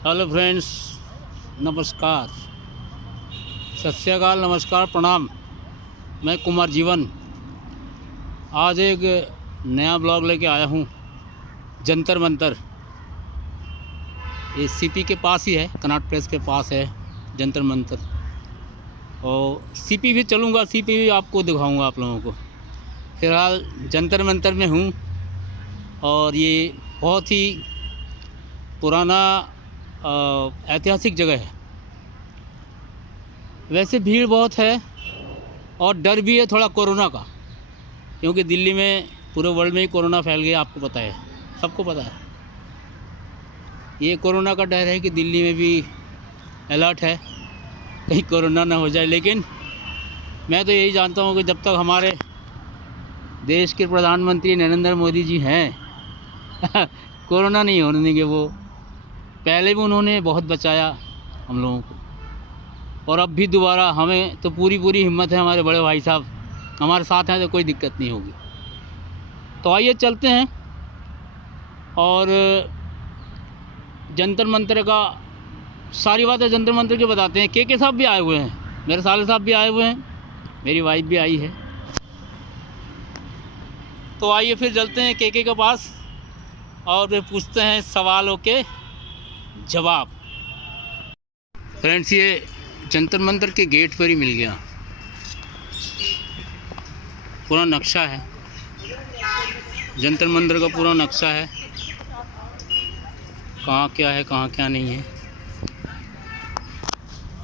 Hello friends, नमस्कार, सत श्री अकाल, नमस्कार, प्रणाम। मैं कुमार जीवन आज एक नया ब्लॉग लेके आया हूँ। जंतर मंतर ये सीपी के पास ही है, कनॉट प्लेस के पास है जंतर मंतर। और सीपी भी चलूँगा, सीपी भी आपको दिखाऊंगा आप लोगों को। फ़िलहाल जंतर मंतर में हूँ और ये बहुत ही पुराना ऐतिहासिक जगह है। वैसे भीड़ बहुत है और डर भी है थोड़ा कोरोना का, क्योंकि दिल्ली में पूरे वर्ल्ड में ही कोरोना फैल गया, आपको पता है, सबको पता है। ये कोरोना का डर है कि दिल्ली में भी अलर्ट है, कहीं कोरोना ना हो जाए। लेकिन मैं तो यही जानता हूँ कि जब तक हमारे देश के प्रधानमंत्री नरेंद्र मोदी जी हैं कोरोना नहीं होने देंगे। वो पहले भी उन्होंने बहुत बचाया हम लोगों को, और अब भी दोबारा हमें तो पूरी हिम्मत है। हमारे बड़े भाई साहब हमारे साथ हैं तो कोई दिक्कत नहीं होगी। तो आइए चलते हैं और जंतर मंतर का सारी बातें जंतर मंतर के बताते हैं। के साहब भी आए हुए हैं, मेरे साले साहब भी आए हुए हैं, मेरी वाइफ भी आई है। तो आइए फिर चलते हैं के पास और फिर पूछते हैं सवालों के जवाब। फ्रेंड्स, ये जंतर मंतर के गेट पर ही मिल गया, पूरा नक्शा है जंतर मंतर का, पूरा नक्शा है, कहाँ क्या है कहाँ क्या नहीं है।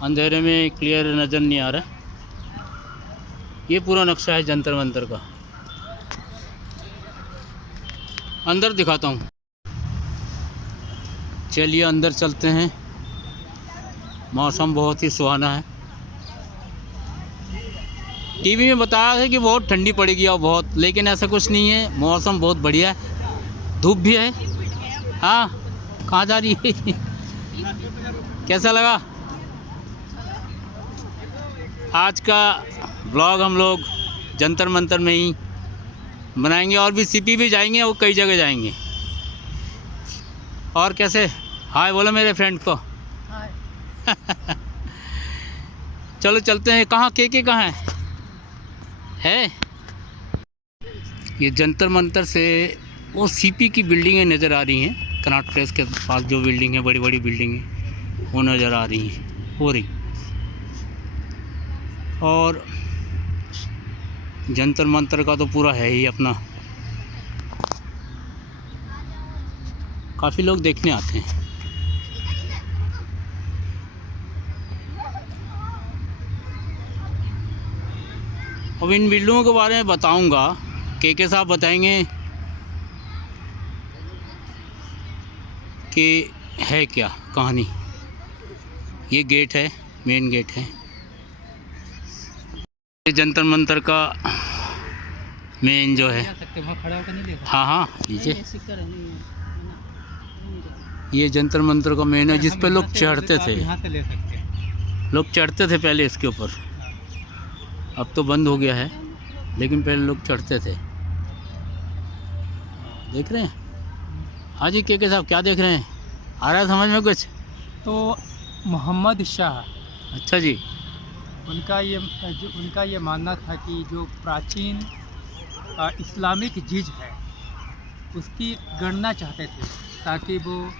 अंधेरे में क्लियर नज़र नहीं आ रहा। ये पूरा नक्शा है जंतर मंतर का। अंदर दिखाता हूँ, चलिए अंदर चलते हैं। मौसम बहुत ही सुहाना है। टीवी में बताया था कि बहुत ठंडी पड़ेगी और बहुत, लेकिन ऐसा कुछ नहीं है, मौसम बहुत बढ़िया है, धूप भी है। हाँ, कहाँ जा रही है कैसा लगा आज का ब्लॉग? हम लोग जंतर मंतर में ही बनाएंगे और भी सीपी भी जाएंगे और कई जगह जाएंगे। और कैसे, हाय बोलो मेरे फ्रेंड को। चलो चलते हैं। कहाँ के कहाँ है? ये जंतर मंतर से वो सीपी की बिल्डिंगें नज़र आ रही हैं। कनॉट प्लेस के पास जो बिल्डिंग है, बड़ी बड़ी बिल्डिंगें, वो नज़र आ रही हैं, हो रही। और जंतर मंतर का तो पूरा है ही अपना, काफ़ी लोग देखने आते हैं। अब इन बिल्डिंगों के बारे में बताऊंगा, के साहब बताएंगे कि है क्या कहानी। ये गेट है, मेन गेट है, ये जंतर मंतर का मेन जो है। हाँ हाँ, नीचे ये जंतर मंतर का मेन है, जिस पे लोग चढ़ते थे। लोग चढ़ते थे पहले इसके ऊपर, अब तो बंद हो गया है, लेकिन पहले लोग चढ़ते थे। देख रहे हैं? हाँ जी, के साहब क्या देख रहे हैं? आ रहा है समझ में कुछ? तो मोहम्मद शाह, अच्छा जी, उनका ये मानना था कि जो प्राचीन इस्लामिक चीज़ है उसकी गणना चाहते थे, ताकि वो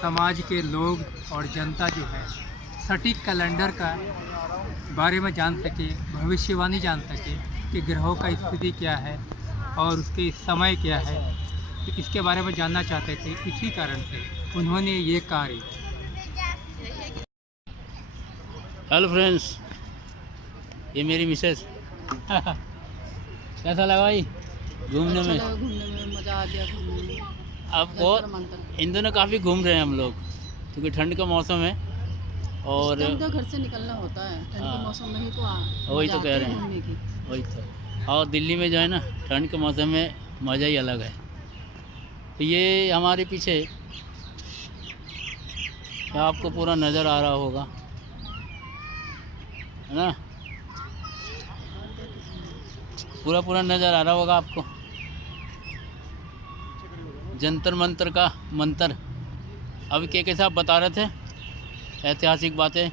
समाज के लोग और जनता जो है सटीक कैलेंडर का बारे में जान सके, भविष्यवाणी जान सके कि ग्रहों का स्थिति क्या है और उसके समय क्या है। तो इसके बारे में जानना चाहते थे, इसी कारण से उन्होंने ये कार्य। हेलो फ्रेंड्स, ये मेरी मिसेस कैसा लगा भाई घूमने में? मज़ा आ गया घूमने में। अब बहुत इन दिनों काफ़ी घूम रहे हैं हम लोग, क्योंकि ठंड का मौसम है और तो घर से निकलना होता है ठंड के मौसम में ही, तो वही तो कह रहे हैं, वही तो। और दिल्ली में जो है ना, ठंड के मौसम में मज़ा ही अलग है। तो ये हमारे पीछे क्या आपको पूरा नज़र आ रहा होगा, है ना? पूरा नज़र आ रहा होगा आपको जंतर मंतर का मंतर। अभी के साहब बता रहे थे ऐतिहासिक बातें,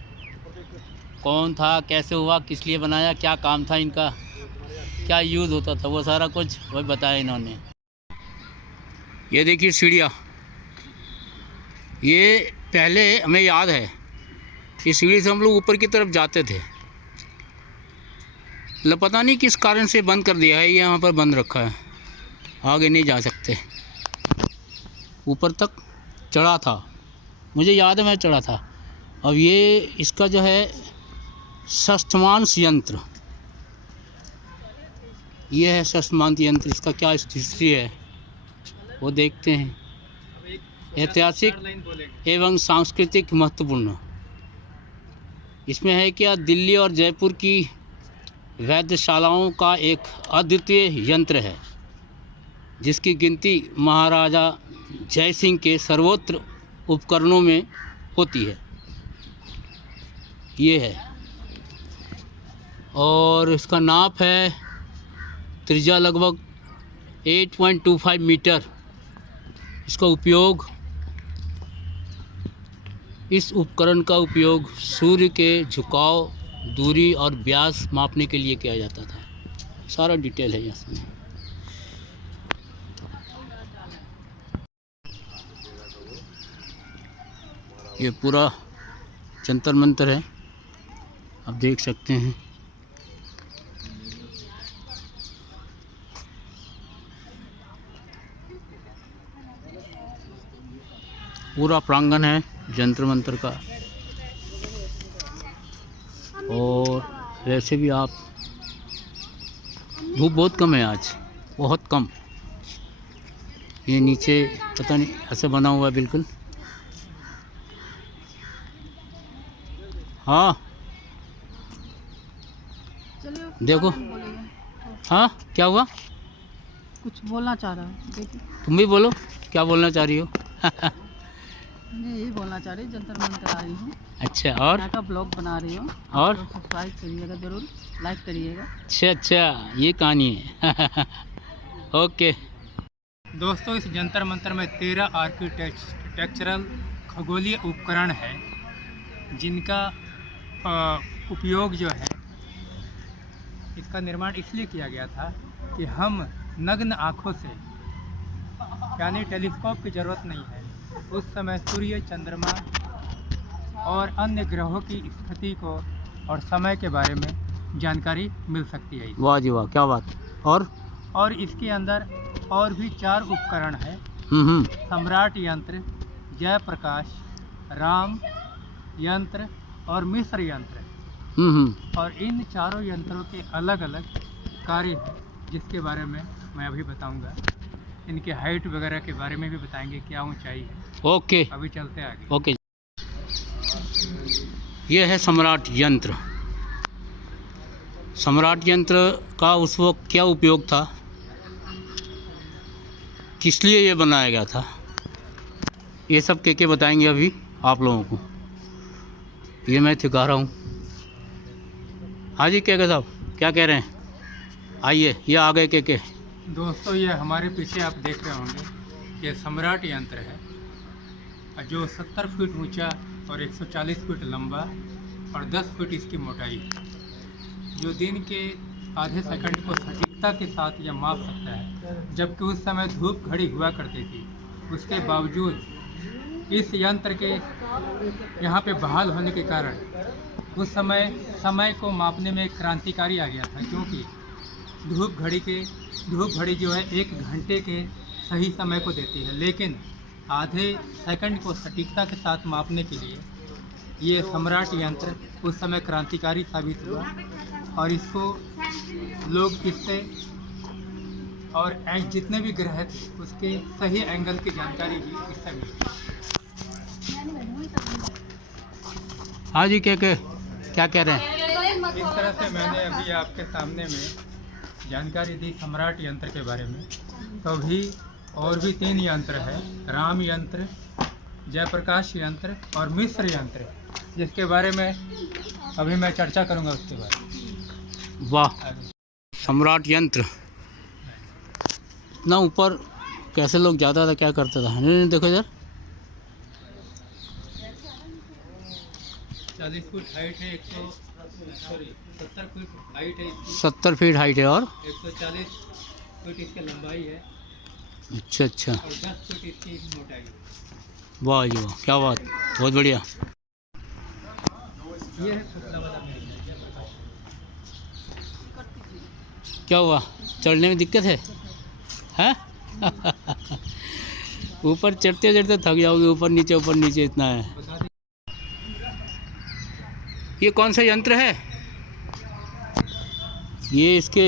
कौन था, कैसे हुआ, किस लिए बनाया, क्या काम था इनका, क्या यूज़ होता था, वो सारा कुछ वही बताया इन्होंने। ये देखिए सीढ़ियाँ, ये पहले हमें याद है इस सीढ़ी से हम लोग ऊपर की तरफ जाते थे। पता नहीं किस कारण से बंद कर दिया है, ये यहाँ पर बंद रखा है, आगे नहीं जा सकते। ऊपर तक चढ़ा था, मुझे याद है मैं चढ़ा था। अब ये इसका जो है षष्ठमांश यंत्र, ये है षष्ठमांश यंत्र, इसका क्या हिस्ट्री है वो देखते हैं। ऐतिहासिक एवं सांस्कृतिक महत्वपूर्ण इसमें है क्या, दिल्ली और जयपुर की वैद्यशालाओं का एक अद्वितीय यंत्र है जिसकी गिनती महाराजा जय सिंह के सर्वोच्च उपकरणों में होती है। ये है, और इसका नाप है त्रिज्या लगभग 8.25 मीटर। इसका उपयोग, इस उपकरण का उपयोग सूर्य के झुकाव, दूरी और व्यास मापने के लिए किया जाता था। सारा डिटेल है इसमें। ये पूरा जंतर मंतर है, आप देख सकते हैं। पूरा प्रांगण है जंतर मंतर का। और वैसे भी आप, धूप बहुत कम है आज, बहुत कम। ये नीचे पता नहीं ऐसे बना हुआ है बिल्कुल। हाँ चलिए देखो, बोलिए। हाँ क्या हुआ, कुछ बोलना चाह रहा है, देखिए। तुम भी बोलो, क्या बोलना चाह रही हो? मैं यही बोलना चाह रही हूँ, जंतर मंतर आ रही हूँ। अच्छा, और यहाँ का ब्लॉग बना रही हूँ, और सब्सक्राइब करिएगा जरूर, लाइक करिएगा। अच्छा ये कहानी है। ओके दोस्तों, इस जंतर मंतर में 13 आर्किटेक्चरल खगोलीय उपकरण है जिनका उपयोग जो है, इसका निर्माण इसलिए किया गया था कि हम नग्न आँखों से, यानी टेलीस्कोप की ज़रूरत नहीं है, उस समय सूर्य, चंद्रमा और अन्य ग्रहों की स्थिति को और समय के बारे में जानकारी मिल सकती है। वाह जी वाह, क्या बात। और इसके अंदर और भी 4 उपकरण हैं। सम्राट यंत्र, जयप्रकाश, राम यंत्र और मिस्र यंत्र। और इन चारों यंत्रों के अलग अलग कार्य हैं जिसके बारे में मैं अभी बताऊंगा। इनके हाइट वगैरह के बारे में भी बताएंगे, क्या ऊंचाई है। ओके अभी चलते आगे। ओके। ये है सम्राट यंत्र। सम्राट यंत्र का उस वक्त क्या उपयोग था, किस लिए ये बनाया गया था, ये सब के बताएंगे अभी आप लोगों को। ये मैं सिखा रहा हूँ। हाँ जी के साहब क्या कह रहे हैं, आइए, ये आ गए के। दोस्तों, ये हमारे पीछे आप देख रहे होंगे, ये सम्राट यंत्र है जो 70 फीट ऊंचा और 140 फीट लंबा और 10 फीट इसकी मोटाई है, जो दिन के आधे सेकंड को सटीकता के साथ यह माप सकता है। जबकि उस समय धूप घड़ी हुआ करती थी, उसके बावजूद इस यंत्र के यहाँ पे बहाल होने के कारण उस समय को मापने में एक क्रांतिकारी आ गया था, क्योंकि धूप घड़ी जो है 1 घंटे के सही समय को देती है, लेकिन आधे सेकंड को सटीकता के साथ मापने के लिए ये सम्राट यंत्र उस समय क्रांतिकारी साबित हुआ। और इसको लोग इससे, और जितने भी ग्रह थे उसके सही एंगल की जानकारी भी इससे मिली। हाँ जी क्या कह रहे हैं। इस तरह से मैंने अभी आपके सामने में जानकारी दी सम्राट यंत्र के बारे में। तो अभी और भी 3 यंत्र है, राम यंत्र, जयप्रकाश यंत्र और मिस्र यंत्र, जिसके बारे में अभी मैं चर्चा करूंगा उसके बारे में। वाह, सम्राट यंत्र इतना ऊपर कैसे लोग जाता था, क्या करता था। नहीं देखो इधर, 40 फुट हाइट है, 70 फुट हाइट है इसकी, 70 फीट हाइट है और 140 फुट इसकी लंबाई है अच्छा अच्छा, और 10 फुट इसकी मोटाई है। वाह जी वाह, क्या बात, बहुत बढ़िया। ये है पुतला वाला मेरी। क्या हुआ, चढ़ने में दिक्कत है हैं? ऊपर चढ़ते चढ़ते थक जाओगे, ऊपर नीचे इतना है। ये कौन सा यंत्र है? ये इसके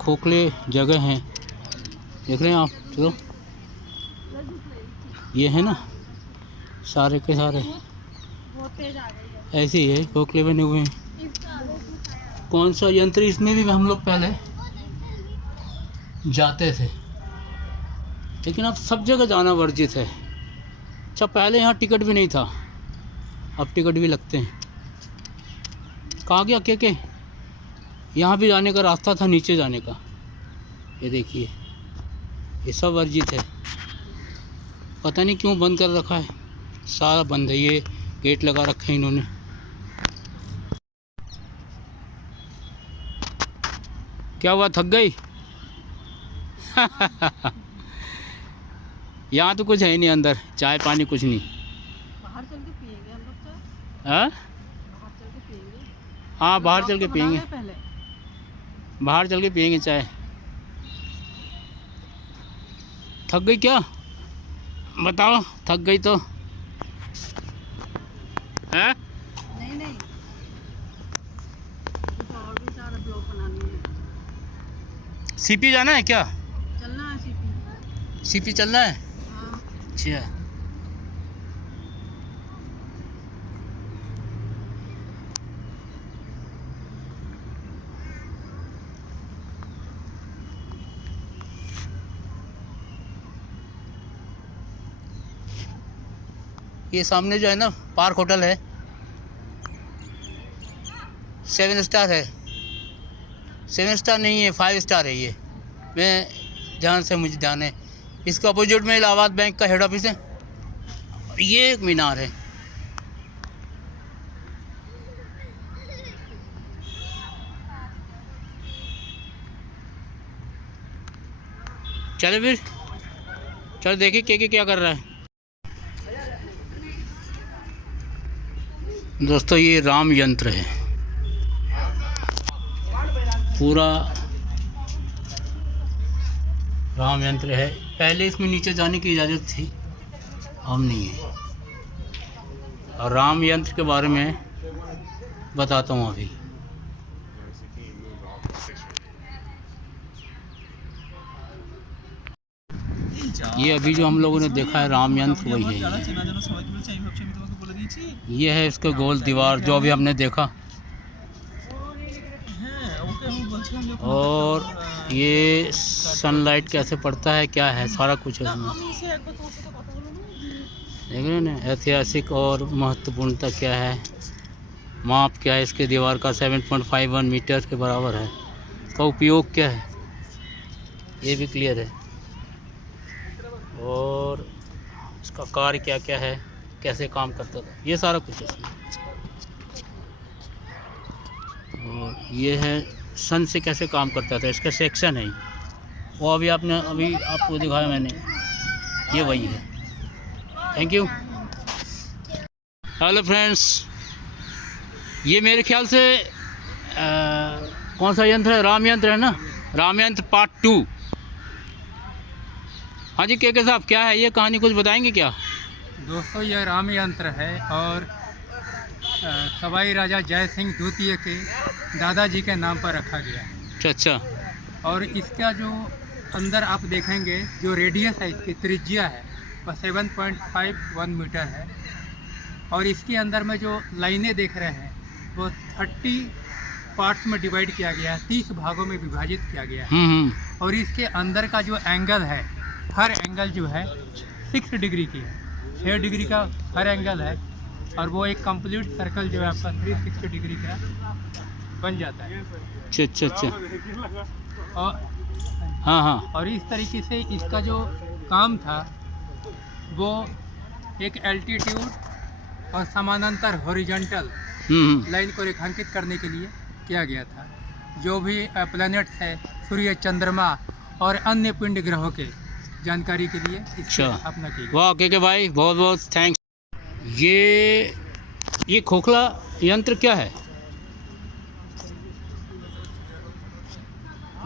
खोखले जगह हैं, देख रहे हैं आप, चलो ये है ना, सारे के सारे ऐसे ही है, खोखले बने हुए हैं। कौन सा यंत्र, इसमें भी हम लोग पहले जाते थे, लेकिन अब सब जगह जाना वर्जित है। अच्छा, पहले यहाँ टिकट भी नहीं था, अब टिकट भी लगते हैं। कहाँ गया के? यहाँ भी जाने का रास्ता था, नीचे जाने का, ये देखिए, ये सब वर्जित है। पता नहीं क्यों बंद कर रखा है, सारा बंद है, ये गेट लगा रखे हैं इन्होंने। क्या हुआ, थक गई? यहाँ तो कुछ है ही नहीं, अंदर चाय पानी कुछ नहीं। बाहर चल के पिएंगे हम लोग चाय, हाँ बाहर चल के पिएंगे। हाँ, बाहर चल के पिएंगे, पहले बाहर चल के पिएंगे चाय। थक गई क्या, बताओ, थक गई तो है? नहीं तो और भी सारा ब्लॉग बनानी है। सीपी जाना है क्या? चलना है सीपी। सीपी चलना है, हाँ, अच्छा। ये सामने जो है ना, पार्क होटल है, 7 स्टार है, 7 स्टार नहीं है, 5 स्टार है। ये मैं ध्यान से, मुझे ध्यान है, इसके अपोजिट में इलाहाबाद बैंक का हेड ऑफिस है, और ये एक मीनार है। चलो फिर, चलो देखिए के क्या कर रहा है। दोस्तों, ये राम यंत्र है, पूरा राम यंत्र है। पहले इसमें नीचे जाने की इजाज़त थी, अब नहीं है। और राम यंत्र के बारे में बताता हूँ अभी। ये अभी जो हम लोगों ने देखा है राम यंत्र, वही है ये है इसका गोल दीवार जो अभी हमने देखा, और ये सनलाइट कैसे पड़ता है, क्या है, सारा कुछ है इसमें, देख रहे हैं ना। ऐतिहासिक और महत्वपूर्णता क्या है, माप क्या है इसके दीवार का, 7.51 मीटर के बराबर है। इसका उपयोग क्या है, ये भी क्लियर है, और इसका कार्य क्या क्या है, कैसे काम करता था, ये सारा कुछ है इसमें। और ये है सन से कैसे काम करता था, इसका सेक्शन है, वो अभी आपको दिखाया मैंने, ये वही है। Thank you. हेलो फ्रेंड्स, ये मेरे ख्याल से कौन सा यंत्र है, राम यंत्र है ना, राम यंत्र पार्ट 2। हाँ जी, के साहब, क्या है ये कहानी, कुछ बताएंगे क्या? दोस्तों, यह राम यंत्र है और सवाई राजा जय सिंह द्वितीय के दादाजी के नाम पर रखा गया है। अच्छा। और इसका जो अंदर आप देखेंगे, जो रेडियस है, इसकी त्रिज्या है, वह 7.51 मीटर है। और इसके अंदर में जो लाइनें देख रहे हैं, वो 30 पार्ट्स में डिवाइड किया गया है, 30 भागों में विभाजित किया गया है। और इसके अंदर का जो एंगल है, हर एंगल जो है 6 डिग्री की है, 6 डिग्री का हर एंगल है। और वो एक कंप्लीट सर्कल जो है आपका 360 डिग्री का बन जाता है। अच्छा। और हाँ। और इस तरीके से इसका जो काम था, वो एक एल्टीट्यूड और समानांतर हॉरिजॉन्टल हम्म। लाइन को रेखांकित करने के लिए किया गया था। जो भी प्लैनेट्स है, सूर्य, चंद्रमा और अन्य पिंड ग्रहों के जानकारी के लिए इसकी अच्छा। स्थापना की गई। वाह के भाई, बहुत बहुत थैंक्स। ये खोखला यंत्र क्या है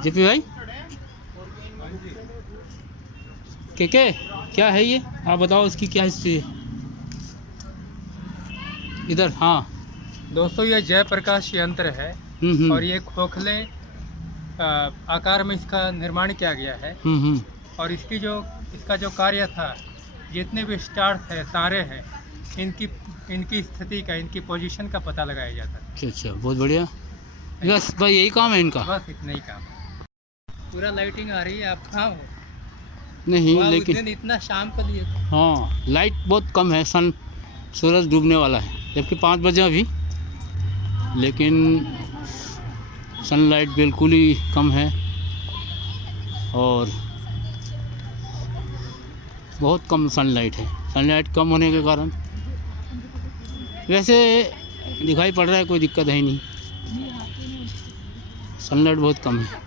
जेपी भाई? के क्या है ये, आप बताओ इसकी क्या हिस्ट्री है इधर? हाँ। दोस्तों, ये जयप्रकाश यंत्र है और ये खोखले आकार में इसका निर्माण किया गया है। और इसका जो कार्य था, जितने भी स्टार्स है, तारे हैं, इनकी स्थिति का, इनकी पोजीशन का पता लगाया जाता है। अच्छा, बहुत बढ़िया। बस भाई यही काम है इनका? बस इतना ही काम। पूरा लाइटिंग आ रही है, आप कहाँ हो? नहीं, वाह, लेकिन उस दिन इतना शाम को लिए थे। हाँ, लाइट बहुत कम है, सूरज डूबने वाला है, जबकि 5 बजे अभी, लेकिन सनलाइट बिल्कुल ही कम है और बहुत कम सनलाइट है। सनलाइट कम होने के कारण वैसे दिखाई पड़ रहा है, कोई दिक्कत है ही नहीं, सनलाइट बहुत कम है।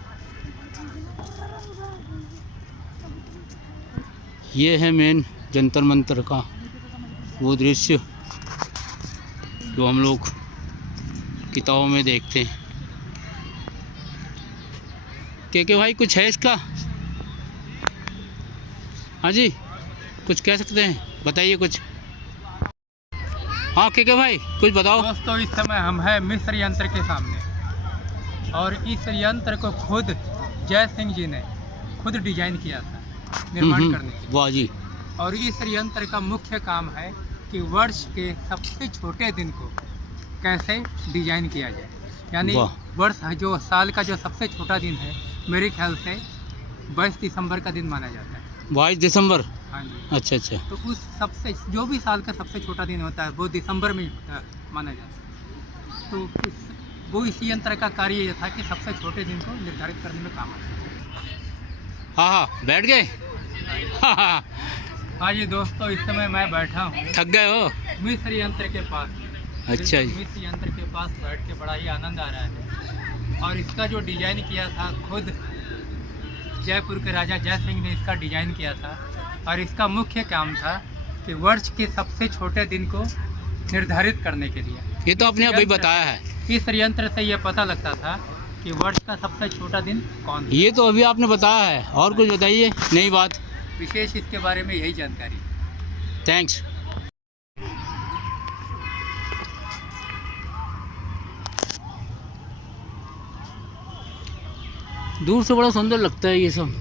ये है मेन जंतर मंतर का वो दृश्य जो हम लोग किताबों में देखते हैं। के भाई कुछ है इसका? हाँ जी, कुछ कह सकते हैं, बताइए कुछ। हाँ के भाई कुछ बताओ। दोस्तों, इस समय हम हैं मिस्र यंत्र के सामने और इस यंत्र को खुद जय सिंह जी ने खुद डिजाइन किया था निर्माण करने के लिए। वाह जी। और इस यंत्र का मुख्य काम है कि वर्ष के सबसे छोटे दिन को कैसे डिजाइन किया जाए। यानी वर्ष जो साल का जो सबसे छोटा दिन है, मेरे ख्याल से 22 दिसंबर का दिन माना जाता है। 22 दिसंबर? हाँ जी। अच्छा अच्छा। तो उस सबसे जो भी साल का सबसे छोटा दिन होता है वो दिसंबर में माना जाता है। तो वो इस यंत्र का कार्य ये था कि सबसे छोटे दिन को निर्धारित करने में काम आता है। हाँ, बैठ गए? हाँ जी दोस्तों, इस समय मैं बैठा हूँ, थक गए हो? मिस्र यंत्र के पास। अच्छा जी। मिस्र यंत्र के पास बैठ के बड़ा ही आनंद आ रहा है। और इसका जो डिजाइन किया था, खुद जयपुर के राजा जय सिंह ने इसका डिजाइन किया था। और इसका मुख्य काम था कि वर्ष के सबसे छोटे दिन को निर्धारित करने के लिए। ये तो आपने अभी बताया है। इस यंत्र से ये पता लगता था कि वर्ष का सबसे छोटा दिन कौन था। ये तो अभी आपने बताया है, और कुछ बताइए नई बात। विशेष इसके बारे में यही जानकारी। थैंक्स। दूर से बड़ा सुंदर लगता है ये सब।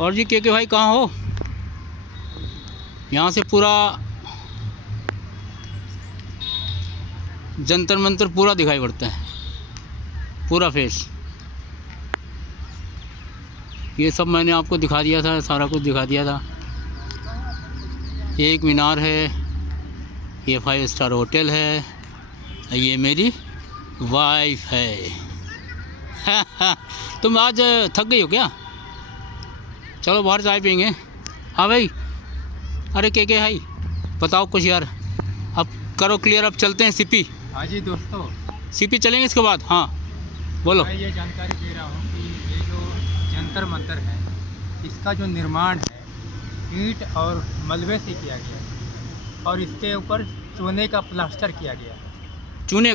और जी के भाई कहाँ हो? यहाँ से पूरा जंतर मंतर पूरा दिखाई पड़ता है, पूरा फेस। ये सब मैंने आपको दिखा दिया था, सारा कुछ दिखा दिया था। ये एक मीनार है, ये 5 स्टार होटल है, ये मेरी वाइफ है। तुम आज थक गई हो क्या? चलो बाहर चाय पियेंगे। हाँ भाई, अरे के भाई बताओ कुछ यार, अब करो क्लियर, अब चलते हैं सीपी। हाँ जी दोस्तों, सीपी चलेंगे इसके बाद। हाँ बोलो। मैं ये जानकारी दे रहा हूँ कि ये जो जंतर मंतर है, इसका जो निर्माण है ईंट और मलबे से किया गया है और इसके ऊपर चूने का प्लास्टर किया गया है। चूने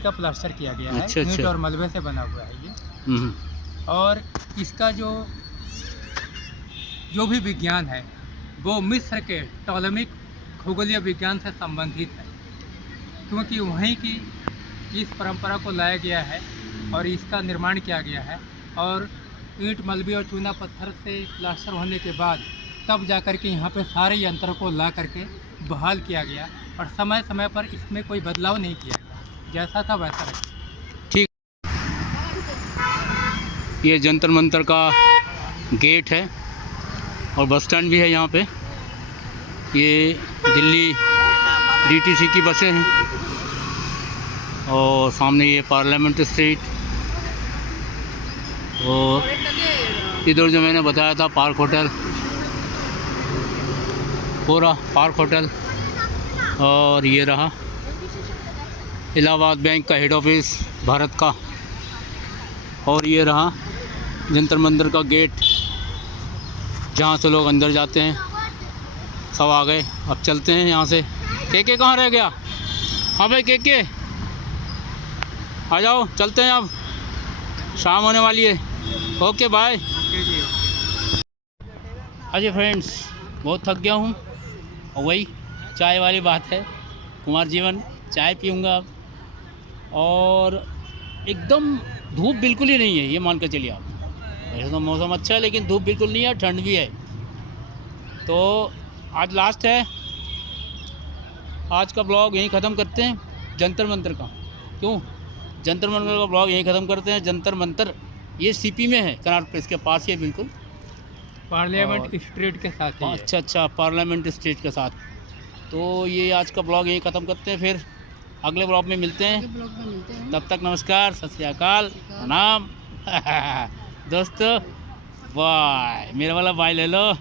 का प्लास्टर किया गया है। अच्छा, ईंट अच्छा। और मलबे से बना हुआ है ये। और इसका जो भी विज्ञान है वो मिस्र के टॉलमिक खगोलीय विज्ञान से संबंधित है, क्योंकि वहीं की इस परंपरा को लाया गया है और इसका निर्माण किया गया है। और ईंट, मलबे और चूना पत्थर से प्लास्टर होने के बाद तब जाकर के यहाँ पे सारे यंत्रों को ला करके बहाल किया गया और समय समय पर इसमें कोई बदलाव नहीं किया गया, जैसा था वैसा रहा। ठीक। ये जंतर मंतर का गेट है और बस स्टैंड भी है यहाँ पे। ये दिल्ली DTC की बसें हैं और सामने ये पार्लियामेंट स्ट्रीट और इधर जो मैंने बताया था पार्क होटल, पूरा पार्क होटल, और ये रहा इलाहाबाद बैंक का हेड ऑफिस भारत का, और ये रहा जंतर मंतर का गेट जहाँ से लोग अंदर जाते हैं। सब आ गए, अब चलते हैं यहाँ से। के कहाँ रह गया? हाँ भाई के आ जाओ, चलते हैं, अब शाम होने वाली है। Okay bye. हाँ जी फ्रेंड्स, बहुत थक गया हूँ, और वही चाय वाली बात है, कुमार जीवन चाय पीऊँगा अब। और एकदम धूप बिल्कुल ही नहीं है, ये मान कर चलिए आप। वैसे तो मौसम अच्छा है, लेकिन धूप बिल्कुल नहीं है, ठंड भी है। तो आज लास्ट है, आज का ब्लॉग यहीं ख़त्म करते हैं, जंतर मंतर का। क्यों? जंतर मंतर का ब्लॉग यहीं ख़त्म करते हैं। जंतर मंतर ये सीपी में है, कनाट प्लेस के पास ही है बिल्कुल, पार्लियामेंट स्ट्रीट के साथ ही है। अच्छा, पार्लियामेंट स्ट्रीट के साथ। तो ये आज का ब्लॉग यहीं ख़त्म करते हैं, फिर अगले ब्लॉग में मिलते हैं। अगले ब्लॉग में मिलते हैं। तब तक नमस्कार, सत श्री अकाल, प्रणाम दोस्तों, बाय। मेरा वाला बाय ले लो।